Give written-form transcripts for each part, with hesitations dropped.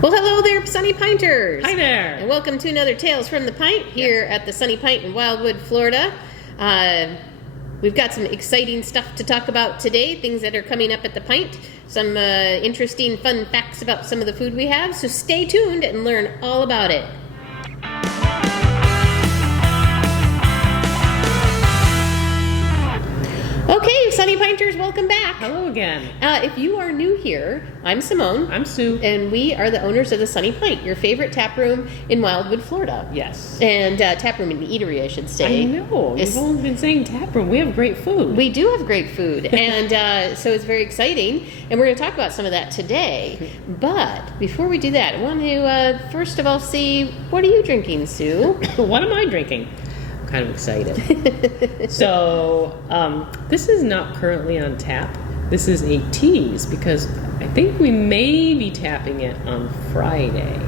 Well, hello there, Sunny Pinters. Hi there. And welcome to another Tales from the Pint here at the Sunny Pint in Wildwood, Florida. We've got some exciting stuff to talk about today, things that are coming up at the Pint, some interesting, fun facts about some of the food we have. So stay tuned and learn all about it. Okay, Sunny Pinters, welcome back. Hello again. If you are new here, I'm Simone. I'm Sue. And we are the owners of the Sunny Pint, your favorite tap room in Wildwood, Florida. Yes. And tap room and eatery, I should say. I know. You've only been saying tap room. We have great food. We do have great food. And so it's very exciting. And we're going to talk about some of that today. But before we do that, I want to first of all see, what are you drinking, Sue? What am I drinking? Kind of excited. So this is not currently on tap. This is a tease because I think we may be tapping it on Friday,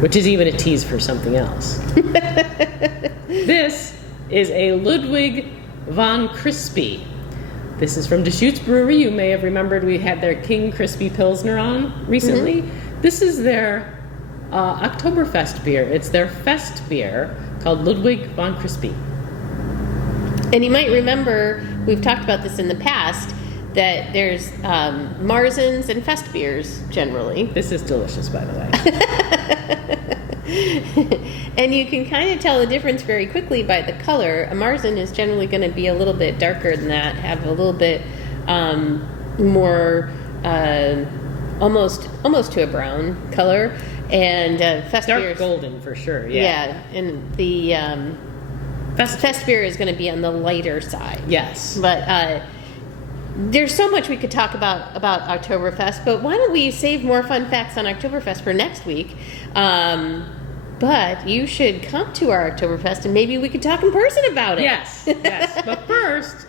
which is even a tease for something else. This is a Ludwig von Crispy. This is from Deschutes Brewery. You may have remembered we had their King Crispy Pilsner on recently. Mm-hmm. This is their Oktoberfest beer. It's their Festbier called Ludwig von Crispy. And you might remember, we've talked about this in the past, that there's Marzens and Festbiers generally. This is delicious, by the way. And you can kind of tell the difference very quickly by the color. A Marzen is generally going to be a little bit darker than that, have a little bit more, almost to a brown color. And Festbier dark golden for sure. Yeah, and the Festbier is going to be on the lighter side. Yes, but there's so much we could talk about Oktoberfest. But why don't we save more fun facts on Oktoberfest for next week? But you should come to our Oktoberfest, and maybe we could talk in person about it. Yes, yes. But first,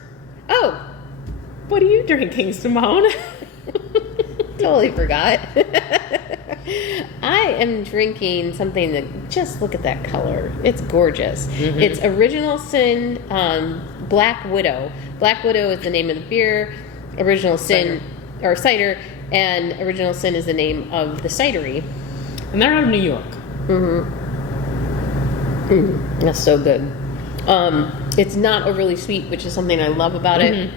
what are you drinking, Simone? Totally forgot. I am drinking something that, just look at that color. It's gorgeous. Mm-hmm. It's Original Sin Black Widow. Black Widow is the name of the beer. Original Sin, or cider, and Original Sin is the name of the cidery. And they're out of New York. Mm-hmm. That's so good. It's not overly sweet, which is something I love about it.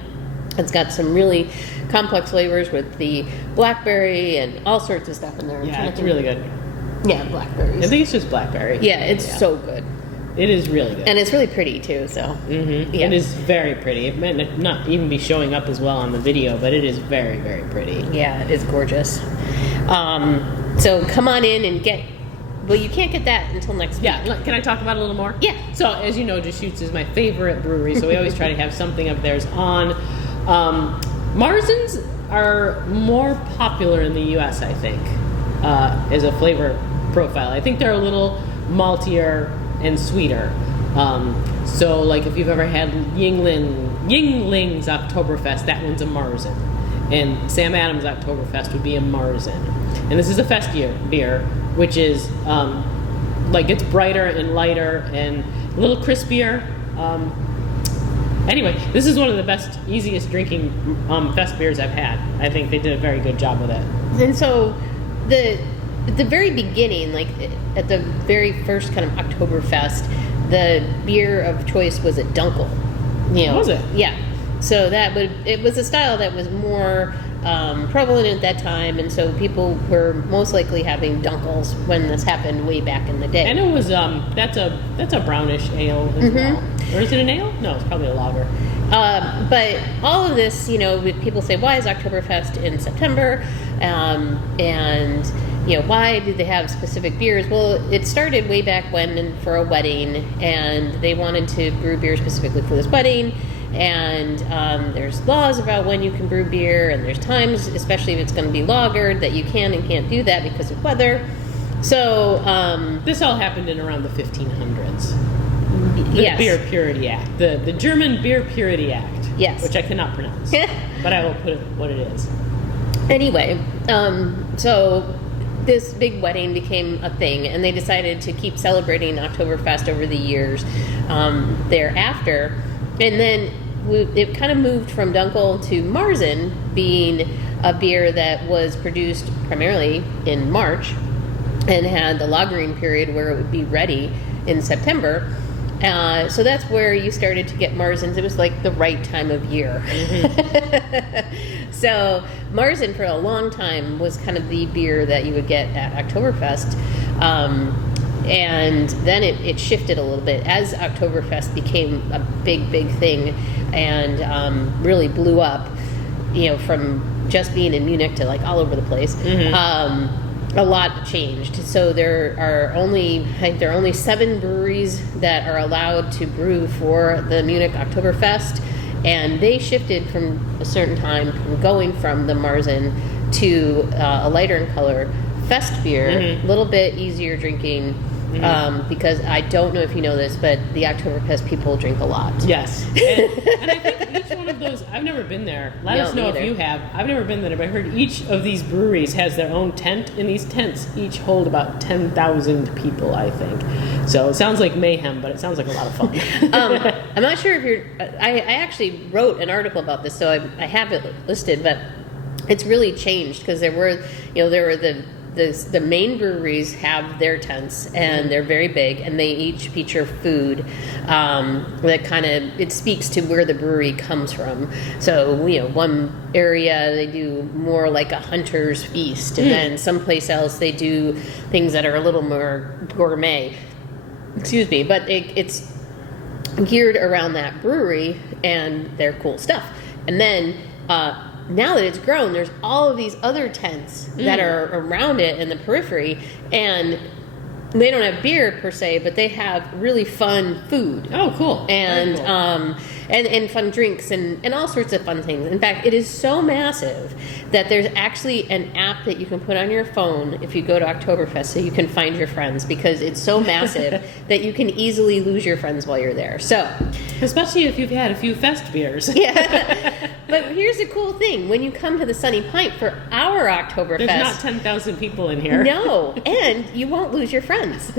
It's got some really complex flavors with the blackberry and all sorts of stuff in there. Yeah, it's really good. Yeah, blackberries. I think it's just blackberry. Yeah, it's so good. It is really good. And it's really pretty, too, so. Mm-hmm. Yeah. It is very pretty. It might not even be showing up as well on the video, but it is very, very pretty. Yeah, it is gorgeous. So come on in and get... Well, you can't get that until next week. Yeah, can I talk about it a little more? Yeah. So, as you know, Deschutes is my favorite brewery, so we always try to have something of theirs on. Marzens are more popular in the U.S., I think, as a flavor profile. I think they're a little maltier and sweeter. So, like, if you've ever had Yingling's Oktoberfest, that one's a Marzen. And Sam Adams' Oktoberfest would be a Marzen. And this is a Festbier beer, which is, it's brighter and lighter and a little crispier. Anyway, this is one of the best, easiest drinking fest beers I've had. I think they did a very good job with it. And so, at the very beginning, like at the very first kind of Oktoberfest, the beer of choice was a Dunkel. Was it? Yeah. So it was a style that was more prevalent at that time, and so people were most likely having Dunkels when this happened way back in the day. And it was that's a brownish ale as well. Or is it an ale? No, it's probably a lager. But all of this, people say, why is Oktoberfest in September? And why do they have specific beers? Well, it started way back when for a wedding, and they wanted to brew beer specifically for this wedding. And there's laws about when you can brew beer, and there's times, especially if it's going to be lagered, that you can and can't do that because of weather. So this all happened in around the 1500s. The Yes. Beer Purity Act, the German Beer Purity Act. Yes. Which I cannot pronounce, but I will put it what it is. Anyway, so this big wedding became a thing, and they decided to keep celebrating Oktoberfest over the years thereafter. And then it kind of moved from Dunkel to Marzen being a beer that was produced primarily in March and had the lagering period where it would be ready in September. So that's where you started to get Marzens. It was like the right time of year. So Marzen for a long time was kind of the beer that you would get at Oktoberfest. And then it shifted a little bit as Oktoberfest became a big thing and really blew up, from just being in Munich to like all over the place. A lot changed. So there are only 7 breweries that are allowed to brew for the Munich Oktoberfest, and they shifted from a certain time from going from the Marzen to a lighter in color Festbier, a little bit easier drinking. Because I don't know if you know this, but the Oktoberfest people drink a lot. Yes. And I think each one of those, I've never been there. Let us know if you have. I've never been there, but I heard each of these breweries has their own tent, and these tents each hold about 10,000 people, I think. So it sounds like mayhem, but it sounds like a lot of fun. I'm not sure if you're... I actually wrote an article about this, so I have it listed, but it's really changed because there were the main breweries have their tents, and they're very big, and they each feature food that kind of, it speaks to where the brewery comes from. So, one area they do more like a hunter's feast, and then someplace else they do things that are a little more gourmet. Excuse me, but it's geared around that brewery and their cool stuff. And then now that it's grown, there's all of these other tents that are around it in the periphery, and they don't have beer per se, but they have really fun food. Oh, cool. And very cool. And fun drinks and all sorts of fun things. In fact, it is so massive that there's actually an app that you can put on your phone if you go to Oktoberfest so you can find your friends, because it's so massive that you can easily lose your friends while you're there. So, especially if you've had a few fest beers. Yeah. But here's the cool thing. When you come to the Sunny Pint for our Oktoberfest... There's not 10,000 people in here. No. And you won't lose your friends.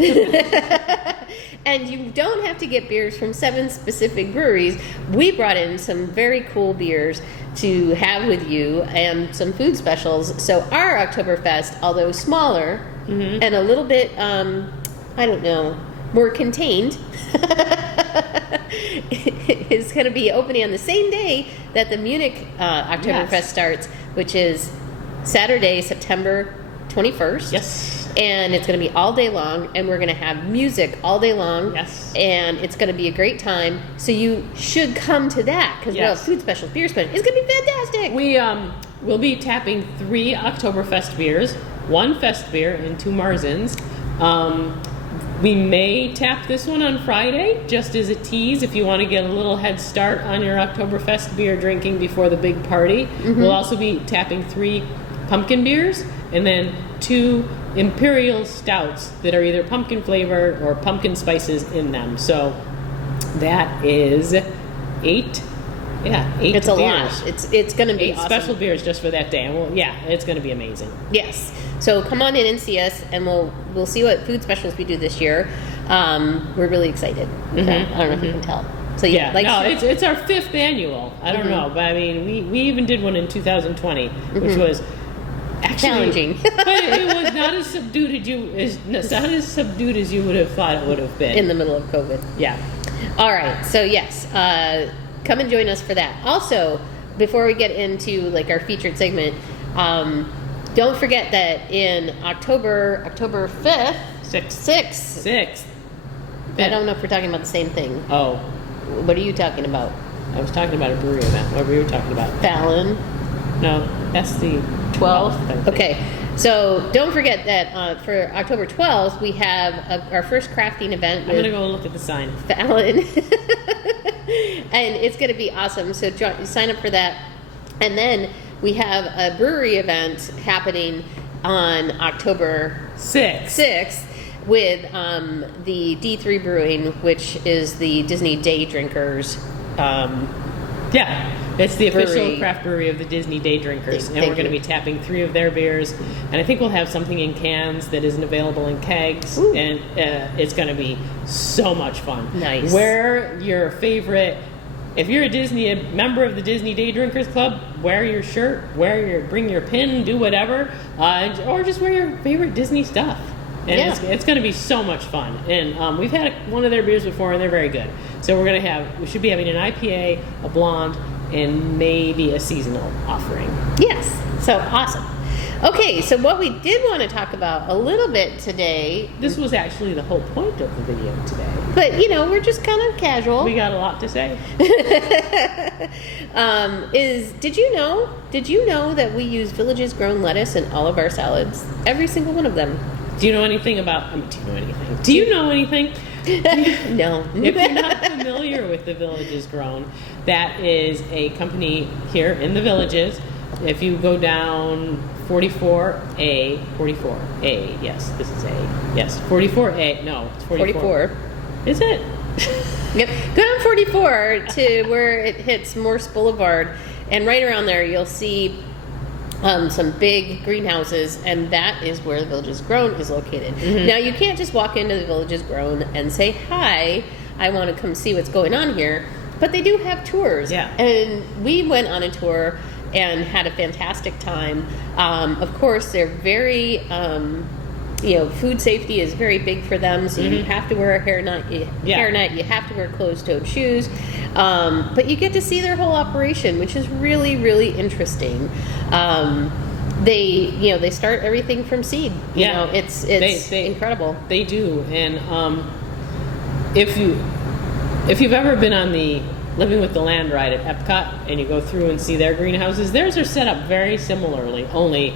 And you don't have to get beers from 7 specific breweries. We brought in some very cool beers to have with you and some food specials. So our Oktoberfest, although smaller and a little bit, more contained, is going to be opening on the same day that the Munich Oktoberfest starts, which is Saturday, September 21st. Yes. And it's going to be all day long, and we're going to have music all day long. Yes. And it's going to be a great time. So you should come to that, because we'll have food specials, beer specials. It's going to be fantastic. We'll be tapping 3 Oktoberfest beers, 1 Fest beer, and 2 Marzens. We may tap this one on Friday, just as a tease, if you want to get a little head start on your Oktoberfest beer drinking before the big party. We'll also be tapping 3 pumpkin beers, and then 2 imperial stouts that are either pumpkin flavored or pumpkin spices in them. So that is 8. Yeah, 8 It's beers. a lot. It's going to be 8 awesome. special beers just for that day. And it's going to be amazing. Yes. So come on in and see us, and we'll see what food specials we do this year. We're really excited. I don't know if you can tell. So it's our 5th annual. I don't know, but I mean, we even did one in 2020, which was actually challenging. But it was not as subdued as you would have thought it would have been In the middle of COVID. Yeah. All right. So yes, come and join us for that. Also, before we get into like our featured segment, don't forget that in October 5th, 6th. I don't know if we're talking about the same thing. Oh, what are you talking about? I was talking about a brewery event. What were you talking about? Falon. No, that's the 12th. Okay. So don't forget that for October 12th, we have our first crafting event. I'm going to go look at the sign. Falon. And it's going to be awesome. So sign up for that. And then we have a brewery event happening on October 6th with the D3 Brewing, which is the Disney Day Drinkers. It's the official brewery. craft brewery of the Disney Day Drinkers, and we're going to be tapping 3 of their beers, and I think we'll have something in cans that isn't available in kegs. Ooh. And it's going to be so much fun. Nice. Wear your favorite if you're a member of the Disney Day Drinkers Club, wear your shirt, bring your pin, do whatever, or just wear your favorite Disney stuff. And it's going to be so much fun. And we've had one of their beers before, and they're very good. So we should be having an IPA, a blonde, and maybe a seasonal offering. Yes. So awesome. Okay, so what we did want to talk about a little bit today. This was actually the whole point of the video today. But, we're just kind of casual. We got a lot to say. Did you know that we use Village's grown lettuce in all of our salads? Every single one of them. Do you know anything about... Do you know anything? No. If you're not familiar with the Villages Grown, that is a company here in the Villages. If you go down 44A, yes, this is A. Yes, 44A. No, it's 44. Is it? Yep. Go down 44 to where it hits Morse Boulevard, and right around there you'll see some big greenhouses, and that is where the Villages Grown is located. Mm-hmm. Now, you can't just walk into the Villages Grown and say, hi, I want to come see what's going on here, but they do have tours. Yeah. And we went on a tour and had a fantastic time. Of course, they're very, food safety is very big for them, so you have to wear a hairnet, you have to wear closed-toed shoes, but you get to see their whole operation, which is really, really interesting. They start everything from seed. It's incredible. They do, and if you've ever been on the Living with the Land ride at Epcot and you go through and see their greenhouses, theirs are set up very similarly, only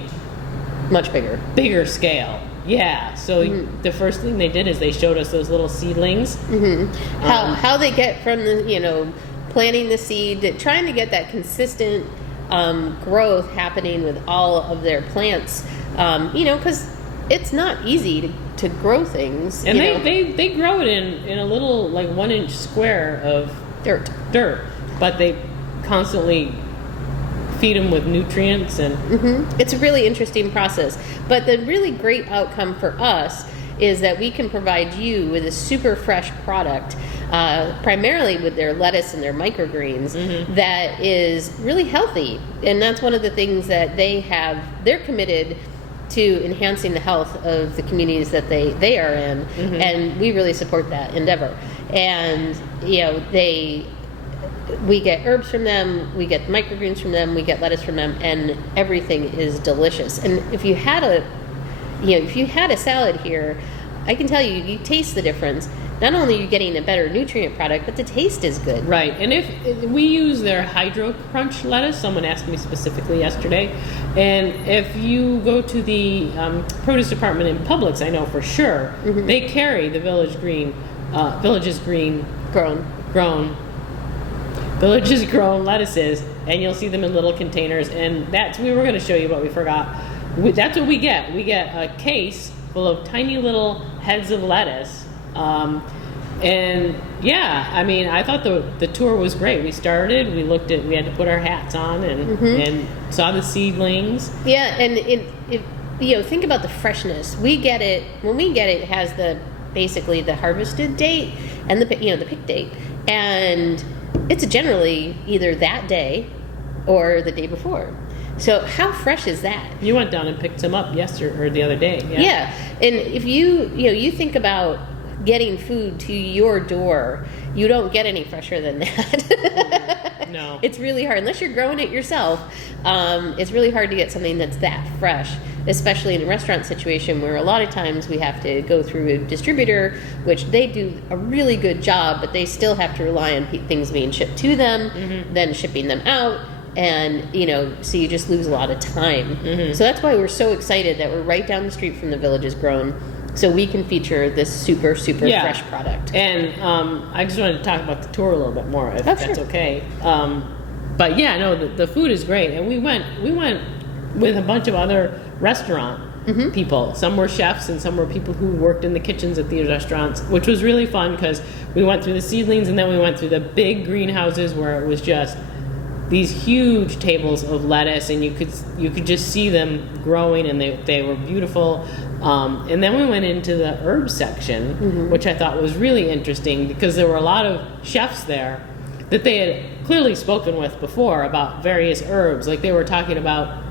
much bigger scale. Yeah, so the first thing they did is they showed us those little seedlings. How they get from the planting the seed, trying to get that consistent growth happening with all of their plants, because it's not easy to grow things. And they grow it in a little 1-inch square of dirt, but they constantly feed them with nutrients, and it's a really interesting process. But the really great outcome for us is that we can provide you with a super fresh product, primarily with their lettuce and their microgreens, that is really healthy. And that's one of the things that they have. They're committed to enhancing the health of the communities that they are in, and we really support that endeavor. And we get herbs from them, we get microgreens from them, we get lettuce from them, and everything is delicious. And if you had a salad here, I can tell you taste the difference. Not only are you getting a better nutrient product, but the taste is good. Right. And if we use their Hydro Crunch lettuce, someone asked me specifically yesterday, and if you go to the produce department in Publix, I know for sure, they carry the Villages Grown lettuces, and you'll see them in little containers. And we were going to show you, but we forgot. That's what we get. We get a case full of tiny little heads of lettuce. And yeah, I mean, I thought the tour was great. We started, we had to put our hats on and saw the seedlings. Yeah, and think about the freshness. When we get it, it has basically the harvested date and the pick date, and it's generally either that day or the day before. So how fresh is that? You went down and picked some up yesterday or the other day. Yeah. And if you think about getting food to your door, you don't get any fresher than that. No. It's really hard. Unless you're growing it yourself, it's really hard to get something that's that fresh, especially in a restaurant situation where a lot of times we have to go through a distributor, which they do a really good job, but they still have to rely on things being shipped to them, then shipping them out. And, so you just lose a lot of time. So that's why we're so excited that we're right down the street from the Villages Grown, so we can feature this super, super fresh product. And I just wanted to talk about the tour a little bit more, if that's okay. But yeah, no, the food is great. And we went with a bunch of other restaurant people. Some were chefs and some were people who worked in the kitchens at these restaurants, which was really fun because we went through the seedlings and then we went through the big greenhouses where it was just these huge tables of lettuce, and you could just see them growing, and they were beautiful. And then we went into the herb section, which I thought was really interesting because there were a lot of chefs there that they had clearly spoken with before about various herbs. Like they were talking about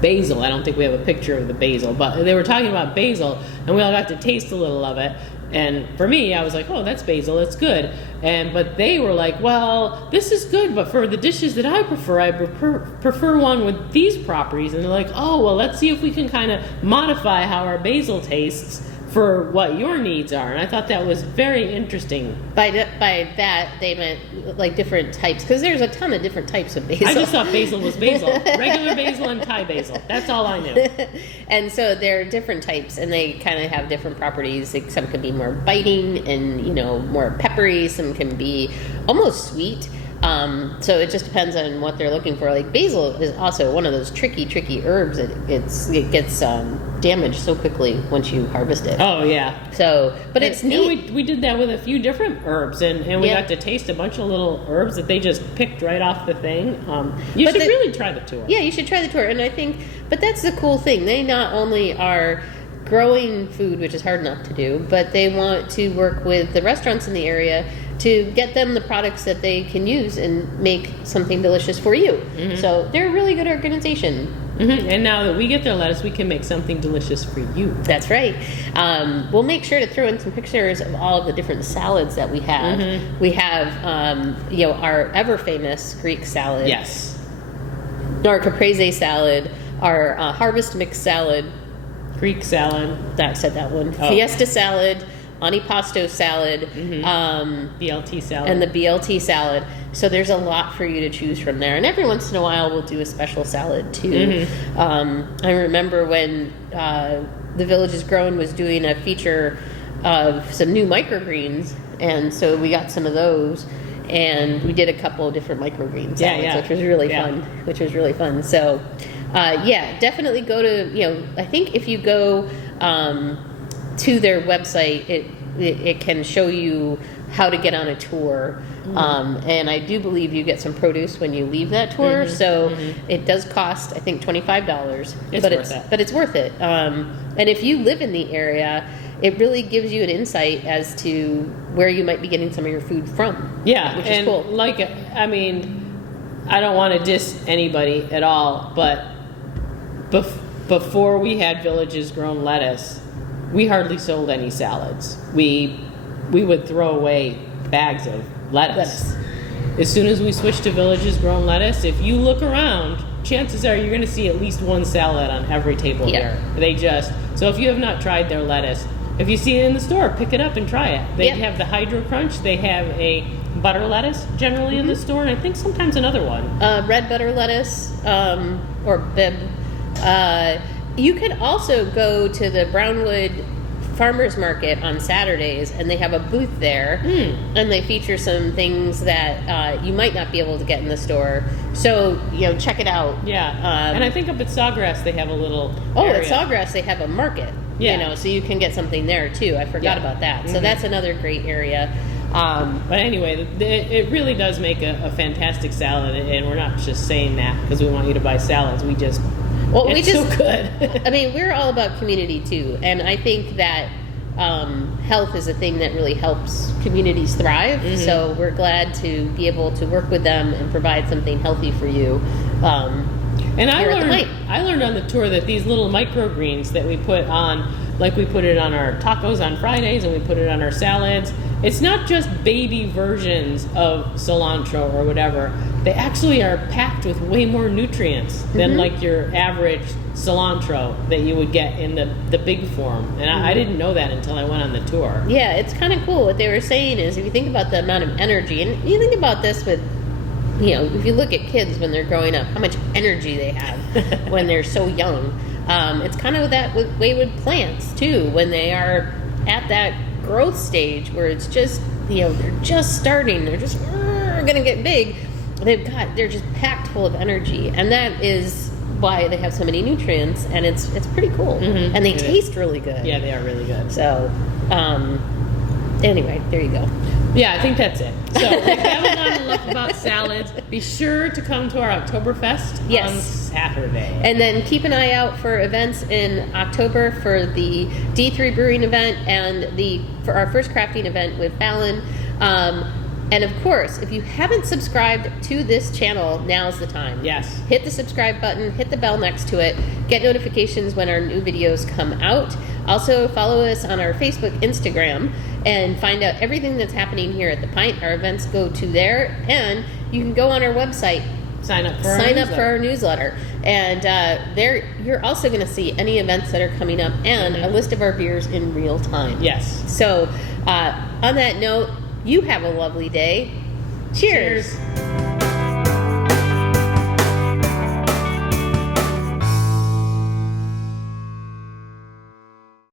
basil. I don't think we have a picture of the basil, but they were talking about basil, and we all got to taste a little of it. And for me, I was like, oh, that's basil, it's good. But they were like, well, this is good, but for the dishes that I prefer one with these properties. And they're like, oh, well, let's see if we can kind of modify how our basil tastes for what your needs are. And I thought that was very interesting. By that, they meant like different types, because there's a ton of different types of basil. I just thought basil was basil. Regular basil and Thai basil. That's all I knew. And so they're different types, and they kind of have different properties. Like some can be more biting and, more peppery. Some can be almost sweet. So it just depends on what they're looking for. Like basil is also one of those tricky herbs. It gets damaged so quickly once you harvest it. Oh yeah. So, but it's neat. We did that with a few different herbs, and we got to taste a bunch of little herbs that they just picked right off the thing. You should really try the tour. Yeah, you should try the tour. And I think, but that's the cool thing. They not only are growing food, which is hard enough to do, but they want to work with the restaurants in the area to get them the products that they can use and make something delicious for you. Mm-hmm. So they're a really good organization. Mm-hmm. And now that we get their lettuce, we can make something delicious for you. That's right. We'll make sure to throw in some pictures of all of the different salads that we have. Mm-hmm. We have, our ever famous Greek salad. Yes. Our caprese salad, our harvest mix salad. Greek salad. I said that one. Oh. Fiesta salad. Antipasto salad, BLT salad, and the BLT salad. So there's a lot for you to choose from there. And every once in a while, we'll do a special salad too. Mm-hmm. I remember when the Village is Grown was doing a feature of some new microgreens, and so we got some of those, and we did a couple of different microgreen salads, which was really fun. So, definitely go to I think if you go to their website, it can show you how to get on a tour. Mm-hmm. And I do believe you get some produce when you leave that tour. Mm-hmm. So it does cost, I think, $25. But it's worth it. And if you live in the area, it really gives you an insight as to where you might be getting some of your food from. Yeah, which is cool. I don't want to diss anybody at all, but before we had Village's Grown lettuce, we hardly sold any salads. We would throw away bags of lettuce. As soon as we switched to Village's Grown lettuce, if you look around, chances are you're going to see at least one salad on every table here. So if you have not tried their lettuce, if you see it in the store, pick it up and try it. They have the Hydro Crunch. They have a butter lettuce generally in the store, and I think sometimes another one. Red butter lettuce, or Bib. You can also go to the Brownwood Farmers Market on Saturdays, and they have a booth there, and they feature some things that you might not be able to get in the store. So, check it out. Yeah. And I think up at Sawgrass they have a little area. At Sawgrass they have a market. Yeah. So you can get something there too. I forgot about that. So that's another great area. But anyway, it really does make a fantastic salad, and we're not just saying that because we want you to buy salads. It's so good. I mean, we're all about community too, and I think that health is a thing that really helps communities thrive. Mm-hmm. So we're glad to be able to work with them and provide something healthy for you. And I learned on the tour that these little microgreens that we put on, like we put it on our tacos on Fridays and we put it on our salads, it's not just baby versions of cilantro or whatever. They actually are packed with way more nutrients than like your average cilantro that you would get in the big form. And I didn't know that until I went on the tour. Yeah, it's kind of cool. What they were saying is if you think about the amount of energy, and you think about this with, if you look at kids when they're growing up, how much energy they have when they're so young. It's kind of that way with plants too, when they are at that growth stage where it's just, they're just starting, they're just going to get big. They're just packed full of energy, and that is why they have so many nutrients, and it's pretty cool. Mm-hmm. And they taste really good. Yeah, they are really good. So, anyway, there you go. Yeah, I think that's it. So if you haven't done enough about salads, be sure to come to our Oktoberfest on Saturday. And then keep an eye out for events in October for the D3 Brewing event and for our first crafting event with Falon. And of course, if you haven't subscribed to this channel, now's the time. Yes. Hit the subscribe button, hit the bell next to it, get notifications when our new videos come out. Also, follow us on our Facebook, Instagram, and find out everything that's happening here at the Pint. Our events go to there, and you can go on our website, Sign up for our newsletter. And there you're also going to see any events that are coming up and a list of our beers in real time. Yes. So on that note, you have a lovely day. Cheers. Cheers.